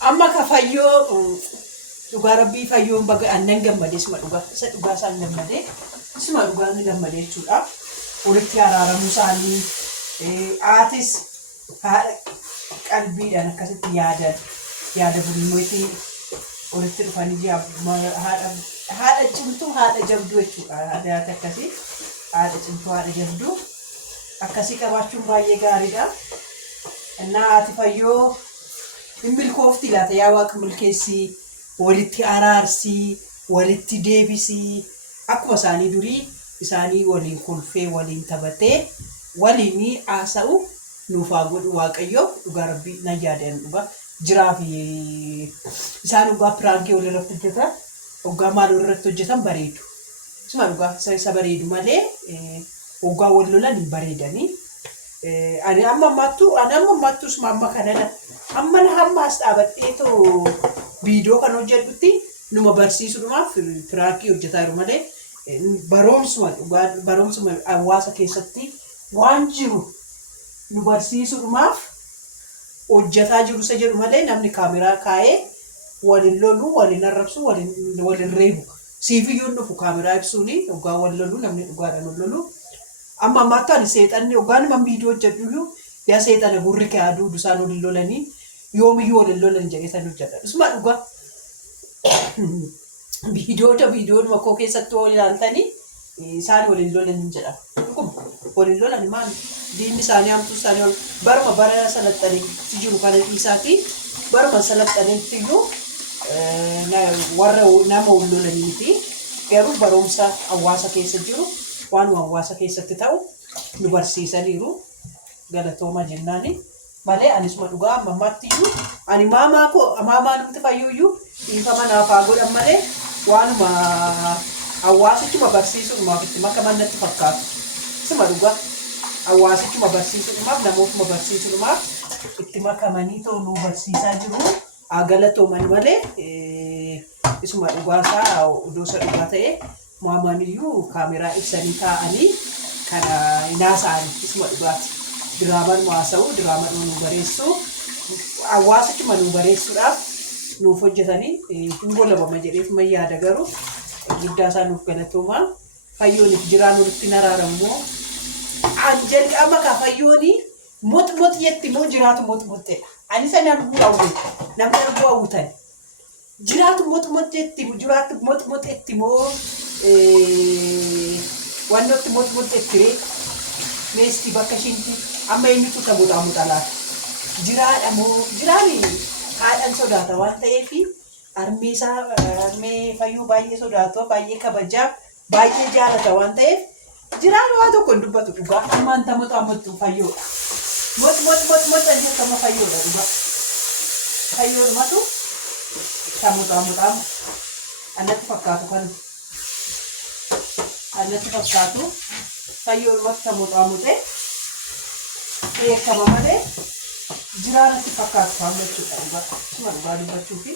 Amma ka fayyoo dhugaa rabbii fayyoon baga annan gammadee sima dhugaa isa dhugaa isaan gammadee sima dhugaa ni gammadee jechuudha. Walitti araaramuu isaanii aatis haadha qalbiidhaan akkasitti yaada bulmootii walitti dhufanii haadha cimtuu haadha jabduu jechuudha. Haadha akkasii haadha cimtuu haadha jabduu akkasii qabaachuun baay'ee gaariidha. Innaa ati fayyoo hin milkoofti laata yaa waaqa milkeessii walitti araarsii walitti deebisii akkuma isaanii durii isaanii waliin kolfee waliin taphatee waliin haasa'u nuuf haa godhu waaqayyo dhugaa rabbii na yaadan dhugaa jiraaf isaan dhugaa piraankii walirratti hojjetan dhugaa maal walirratti hojjetan bareedu. Isuma dhugaa isa bareedu malee dhugaa wal lolan hin bareedanii. Ani amma ammattu suma amma kanadha. Amma hammaas dhaabadheetoo viidiyoo kan hojjedhutti numa barsiisuudhumaaf piraankii hojjetaa jiru malee baroomsuma hawaasa keessatti waan jiru nu barsiisuudhumaaf hojjetaa jiru isa jedhu malee namni kaameraa kaa'ee waliin lolu waliin arrabsu waliin reebu siifiyyuun dhufu kaameraa ibsuuni dhugaa wal lolu namni dhugaadhaan wal lolu. Amma ammaatti ani seexanni dhugaan man viidiyoo hojjedhu yaa seexana gurri kee aduu dusaan waliin lolanii yoomiyyuu waliin lolan jedhee san hojjedha. Isuma dhugaa viidiyoon makkoo keessatti waliin ilaaltanii isaan waliin lolan hin jedhama. Waliin lolan maal diinni isaanii hamtuu isaanii barma bara salaxanii jiru kana dhiisaati barma salaxaniitti iyyuu warra nama wal lolanii miti garuu barumsa hawaasa keessa jiru waan hawaasa keessatti ta'u nu barsiisaniiru galatooma jennaani malee anisuma dhugaa ammaatti iyyuu ani maamaa nuti fayyuyyuu dhiifama naaf haa godhan malee waanuma hawaasichuma barsiisuudhumaaf itti makaman natti fakkaatu. Isuma dhugaa hawaasichuma barsiisuudhumaaf namootuma barsiisuudhumaaf itti makamanii nu barsiisaa jiru galatooman malee isuma dhugaasaa iddoosa dhugaa ta'e maamaaniyyuu kaameraa ibsanii taa'anii kana inaasa'anii isuma dhugaati. Diraamaan haasa'u diraamaan nu bareessu hawaasichuma nu bareessuudhaaf nuuf hojjetanii hin golabama jedheef mayyaada garuu guddaa isaa nuuf galatooma. Fayyooniif jiraan walitti naraaramu jalqaba ka fayyooni mot yetti moo jiraatu mot-mottedha. Ani sana arguu hawwate namni arguu hawwatan jiraatu mot-mottetti jiraatu mot-mottetti moo wannotti mot-mottetti ree meesti bakka shinti amma eenyutu tamuudhaa laata jiraadha moo jiraani haadhaan sodaata waan ta'eef armee fayyuu baay'ee sodaatu baay'ee kabajaa baay'ee jaalata waan ta'eef jiraan waa tokko hin dubbatu dhugaa ammaan tamuutu fayyoodha. Mot anjettama fayyoodha dhugaa fayyoodhumatu tamuudhaa annatti fakkaatu kan annatti fakkaatu fayyoodhumatu tamuudhaa beekama malee jiraanatti fakkaatu kan jechuudha dhugaa isuma dhugaa dubbachuu fi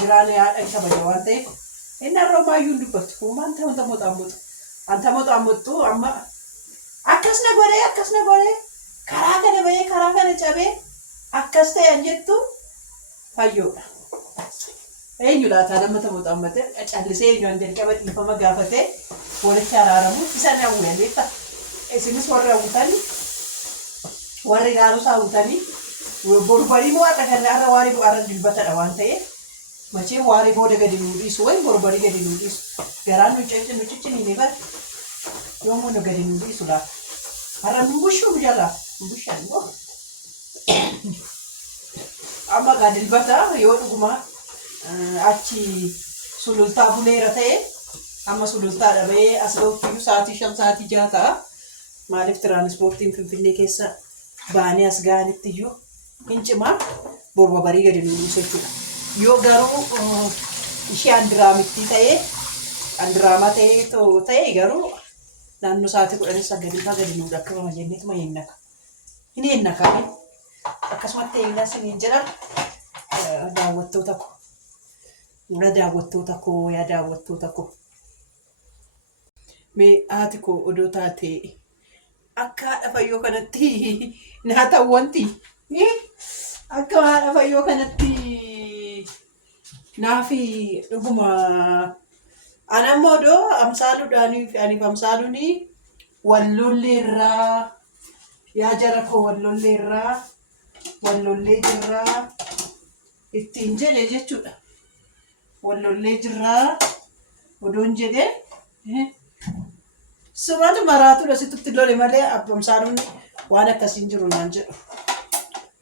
jiraan haadha kabaja waan ta'eef inni arroomayyuu hin dubbatu maan tamuudhaa amma akkas na godhee karaa kana bahee karaa kana cabee akkas ta'an jettu fayyoodha. Eenyu laataa nama tamuudhaa callisee eenyuun jalqaba dhiifama gaafatee walitti araaramu isaan hawwuudhaan beektaa. Isinis warri hawwutanii warri ilaaluus hawwutanii borbarii moo har'a kan har'a waarii bu'aarra dilbatadha waan ta'eef machee waarii booda gadi nuu dhiisu wayi borbarii gadi nuu dhiisu garaan nu cicciniine bara yoomuu nu gadi nuu dhiisu laata. Har'a nu bushuu jalaa nu bushaan moo amma gaa dilbata yoo dhuguma achi sulultaa buleera ta'e amma sulultaa dhabee as ga'utti sa'aatii 5 sa'aatii 6 ta'a. Maaliif tiraanispoortiin Finfinnee keessa baanee as ga'anitti iyyuu hin cimaa borbarii gadi nuu dhiisu jechuudha. Yoo garuu ishee andiraamittii andiraamaa ta'e garuu naannoo sa'aatii 10 gadi nuu dhaqqabama jenneetuma hin hinnaka akkasumatti eenyas hin jedhan daawwattoota koo mee haati koo odoo taate akka haadha fayyoo kanatti naa ta'u wanti Akka haadha fayyoo kanatti naafi dhuguma anammoo doo amsaaluudhaanii fi aniif amsaaluuni wallollee irraa yaa jara koo wallollee jirraa ittiin jedhe jechuudha. Wallollee jirraa odoon jedhe sumatu maraatuudha situtti lole malee abbamsaaluun waan akkasiin jiru naan jedhu.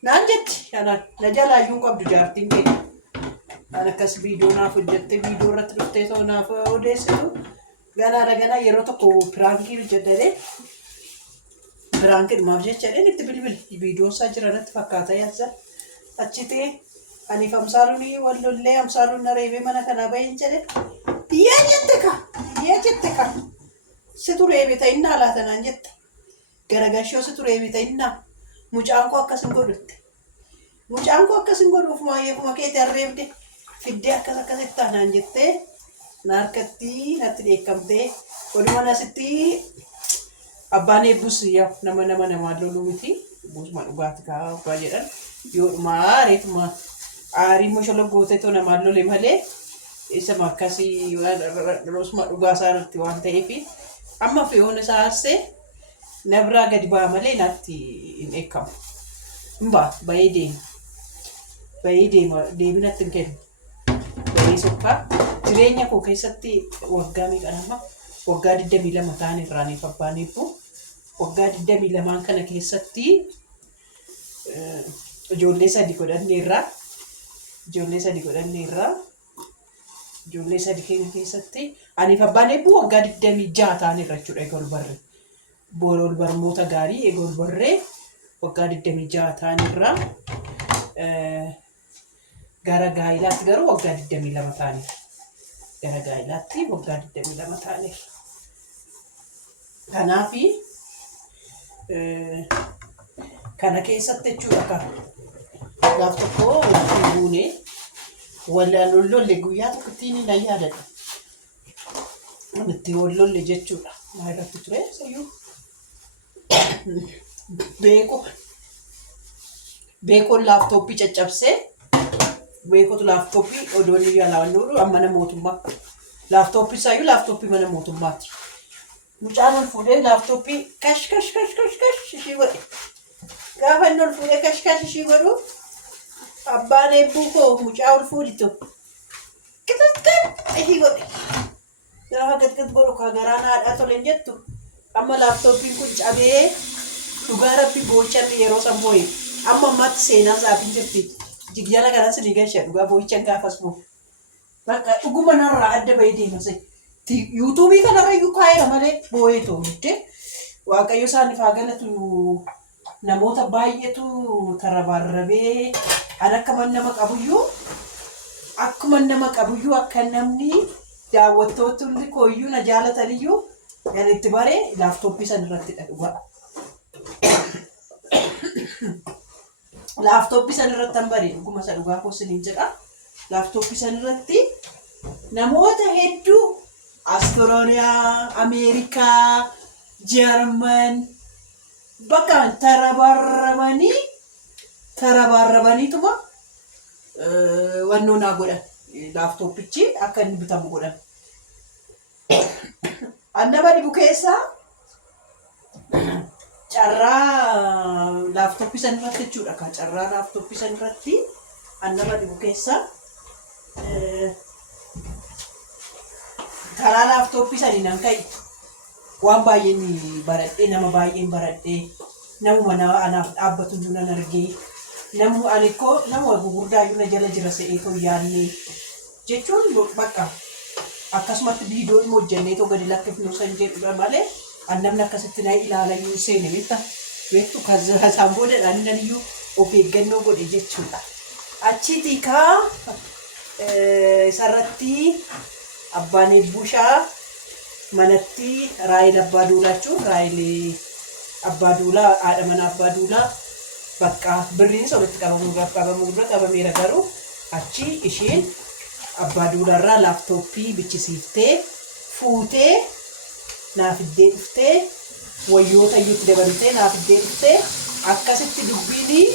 Naan jetti na jalaayyuu qabdu jaartiin keenya. Kan akkas viidiyoo naaf hojjette viidiyoo irratti dhuftee ta'uu naaf odeessitu ganaa yeroo tokko piraankii hojjedhee piraankii dhumaaf jechaadhaan itti bilbili viidiyoo isaa jiranatti fakkaata yaadsa achitti aniif amsaaluun wallollee amsaaluun na reebee mana kanaa bahin jedhe yaa jette ka situ reebe ta'innaa laatanaan jette garagashoo situ reebe ta'innaa mucaan koo akkas hin godhutte mucaan koo akkas hin godhuuf maayeefuma keetti arreebde fiddee akkasitti taanaan jettee na harkatti natti dheekkamtee walumaan asitti abbaan eebbus nama loluu miti buusuma dhugaati kaa'aa jedhan yoodhuma reetuma aarii mosholo gooteetoo namaan lole malee isama akkasii roosuma dhugaasaa irratti waan ta'eef amma fe'oon isaa haasee na biraa gadi ba'a malee natti hin eekkamu. Mbaa bahee deeminatti hin kennu. Bahee sokkaa jireenya koo keessatti waggaa meeqan amma waggaa 22 ta'an irraaniif abbaan eebbu waggaa 22 kana keessatti ijoollee sadii keenya keessatti aniif abbaan eebbu waggaa 26 ta'an irra jechuudha egaa ol barre. Bool barmoota gaarii egaa ol barree waggaa 26 ta'an irraa gara gaa'ilaatti garuu waggaa 22 ta'aniif gara gaa'ilaatti waggaa 22 ta'aniif kanaafi kana keessatti jechuudha gaaf tokko walitti buune wallolle guyyaa tokkottiin na yaadadha itti wallolle jechuudha maa irratti ture sayyuu beekoon laaptooppii caccabsee beekotu laaptooppii odoon yaalaa mana mootummaa laaptooppii isaayyuu laaptooppii mana mootummaati. Mucaan ol fuudhee laaptooppii kash ishii godhe gaafa inni ol fuudhee kash ishii godhu abbaan eebbuu koo mucaa ol fuudhitu qixiqqaan ishii godhe gaafa qixiqqaan godhu kaa garaan haadhaa toleen jettu amma laaptooppiin kun cabee dhugaa rabbi boo'ichaan yeroo san boo'e amma ammaatti seenaa isaafin jirti jigyala kanas ni gashe dhugaa boo'ichaan gaafas boo'u bakka dhuguma narraa adda bahee deemase yuutuubii kanarrayyuu kaa'eera malee boo'ee ta'uudde waaqayyo isaaniif haa galatu namoota baay'eetu tarabarrabee an akkuma nama qabuyyuu akka namni daawwattoonni kooyyuu na jaalataniyyuu kan itti baree laaptooppii san irratti dhugaa. Laaptooppii san irratti han baree dhuguma isa dhugaa koosiniin jedha. Laaptooppii san irratti namoota hedduu Astiraaliyaa, Ameerikaa, Jarman bakka tarabarrabaniituma wannoo naa godhan laaptooppichi akka inni bitamu godhan. Annama dhibu keessaa carraa laaptooppii san irratti jechuudha ka carraa laaptooppii san irratti annama dhibu keessaa karaa laaptooppii sanii nan ka'e waan baay'een baradhee nama baay'een baradhee namuma anaaf dhaabbatu iyyuu nan argee nama gurguddaa iyyuu na jala jira se'eetoo yaadne jechuun bakka akkasumatti viidiyoo immoo hojjenneetoo gadi lakkifnu san jedhudha malee annamni akkasitti na ilaalayyuu seene beektu isaan boodadhaan innaniyyuu of eeggannoo godhe jechuudha. Achiitii isarratti abbaan eebbushaa manatti raayil abbaa duulaa jechuun raayil abbaa duulaa haadha mana abbaa duulaa bakka birriin walitti qabameera garuu achi isheen abbaa duulaarraa laaptooppii bichisiiftee fuutee naaf iddee dhuftee wayyoota iyyuutti dabaltee naaf iddee dhuftee akkasitti dubbiin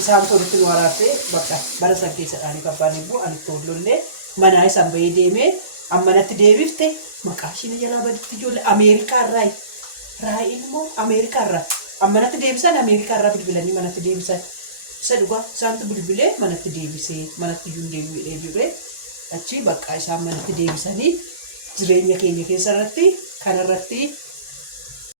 isaan tolitti nu waraabsee bakka bara san keessa dhaanii abbaan eebbuu ani tolollee manaa isaan bahee deemee ammanatti deebifte maqaa isheen jalaa baditti ijoollee Ameerikaa irraa raayiin immoo Ameerikaa irraa ammanatti deebisan Ameerikaa irraa bilbilanii manatti deebisan isa dhugaa isaantu bilbilee manatti deebisee manatti iyyuu deebi'ee achi bakka isaan manatti deebisanii jireenya keenya keessa irratti kanarratti